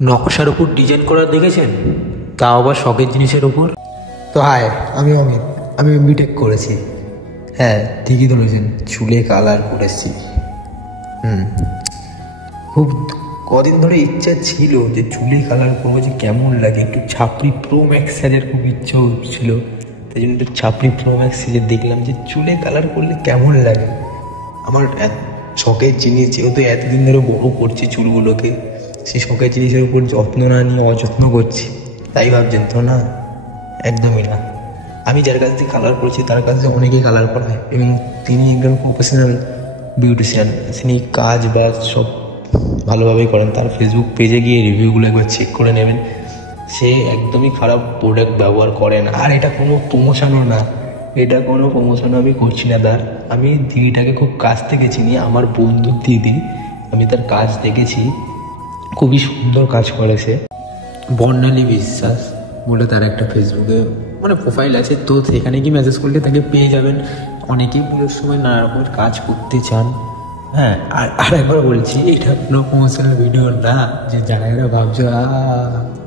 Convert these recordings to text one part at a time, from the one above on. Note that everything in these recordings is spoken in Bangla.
নকশার উপর ডিজাইন করা দেখেছেন, তাও আবার শখের জিনিসের উপর। তো হাই, আমি অমিত। আমি বিটেক করেছি। হ্যাঁ, ঠিকই ধরেছেন, চুলে কালার করেছি। খুব কদিন ধরে ইচ্ছা ছিল যে চুলে কালার করবো, যে কেমন লাগে। একটু ছাপড়ি প্রো ম্যাক্স সাইজের খুব ইচ্ছা ছিল, তাই জন্য একটু ছাপড়ি প্রো ম্যাক্স সাইজের দেখলাম যে চুলে কালার করলে কেমন লাগে। আমার শখের জিনিস, যেহেতু এতদিন ধরে বড়ো করছি চুলগুলোকে, সেই শখের জিনিসের উপর যত্ন না নিয়ে অযত্ন করছি, তাই ভাবছেন তো? না, একদমই না। আমি যার কাছ থেকে কালার করছি তার কাছে অনেকেই কালার করায়, এবং তিনি একজন প্রফেশনাল বিউটিশিয়ান। তিনি কাজ বাজ সব ভালোভাবেই করেন। তার ফেসবুক পেজে গিয়ে রিভিউগুলো একবার চেক করে নেবেন। সে একদমই খারাপ প্রোডাক্ট ব্যবহার করে না। আর এটা কোনো প্রমোশনও না, এটা কোনো প্রমোশনও আমি করছি না তার। আমি দিদিটাকে খুব কাছ থেকে চিনি, আমার বন্ধুর দিদি। আমি তার কাজ দেখেছি, খুবই সুন্দর কাজ করেছে। বর্ণালী বিশ্বাস বলে তার একটা ফেসবুকে প্রোফাইল আছে, তো সেখানে কি মেসেজ করলে তাকে পেয়ে যাবেন। অনেকেই পুজোর সময় নানা রকমের কাজ করতে চান। হ্যাঁ, আর একবার বলছি, এটা কোনো প্রমোশনাল ভিডিও না যে যারা এরা ভাবছো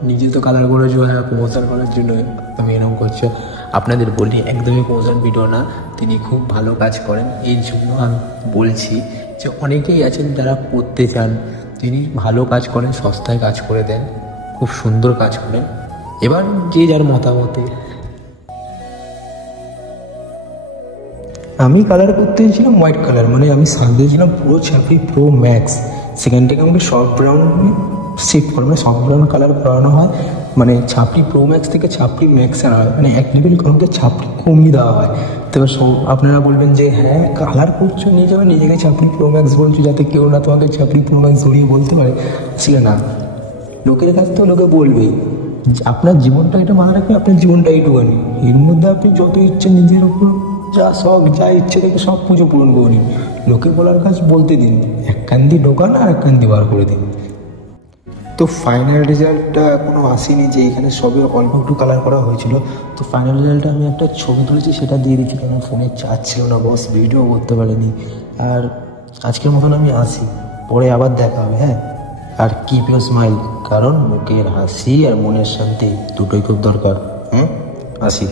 নিজে তো কালার করেছো, হ্যাঁ প্রমোশন করার জন্য তুমি এরকম করছো। আপনাদের বলি, একদমই প্রমোশন ভিডিও না। তিনি খুব ভালো কাজ করেন, এই জন্য আমি বলছি যে অনেকেই আছেন যারা করতে চান। তিনি ভালো কাজ করেন, সস্তায় কাজ করে দেন, খুব সুন্দর কাজ করেন। এবার যে যার মতামতে। আমি কালার করতে গেছিলাম হোয়াইট কালার, আমি সাজিয়েছিলাম পুরো ছাপড়ি প্রো ম্যাক্স। সেখান থেকে আমাকে সফট ব্রাউন শিফট করে, সফট ব্রাউন কালার করানো হয়। ছাপড়ি প্রো ম্যাক্স থেকে ছাপড়ি ম্যাক্স আনা হয়, এক লেভেল আমাকে ছাপড়ি কমিয়ে দেওয়া হয়। তো আপনারা বলবেন যে হ্যাঁ, কালার করছো নিয়ে যাবে, নিজেকে ছাপড়ি প্রো ম্যাক্স বলছো যাতে কেউ না তোমাকে ছাপড়ি প্রো ম্যাক্স জড়িয়ে বলতে পারে। আসলে না, লোকের কাছ থেকে লোকে বলবেই। আপনার জীবনটা এটা মাথায় রাখবে, আপনার জীবনটা এইটুখানি। এর মধ্যে আপনি যত ইচ্ছে নিজের উপর যা শখ, যা ইচ্ছে থেকে সব পুজো পূরণ করে নিন। লোকে বলার কাজ বলতে দিন, এক কান দিয়ে ঢোকান আর এক কান দিয়ে বার করে দিন। তো ফাইনাল রেজাল্টটা এখনও আসেনি, যে এখানে সবে অল্প একটু কালার করা হয়েছিল। তো ফাইনাল রেজাল্টটা আমি একটা ছবি তুলেছি, সেটা দিয়ে দিচ্ছিল। আমার ফোনে চার্জ ছিল না, বস ভিডিও করতে পারিনি। আর আজকের মতন আমি আসি, পরে আবার দেখা হবে। হ্যাঁ, আর কিপ ইউর স্মাইল, কারণ মুখের হাসি আর মনের শান্তি দুটোই খুব দরকার। আসি।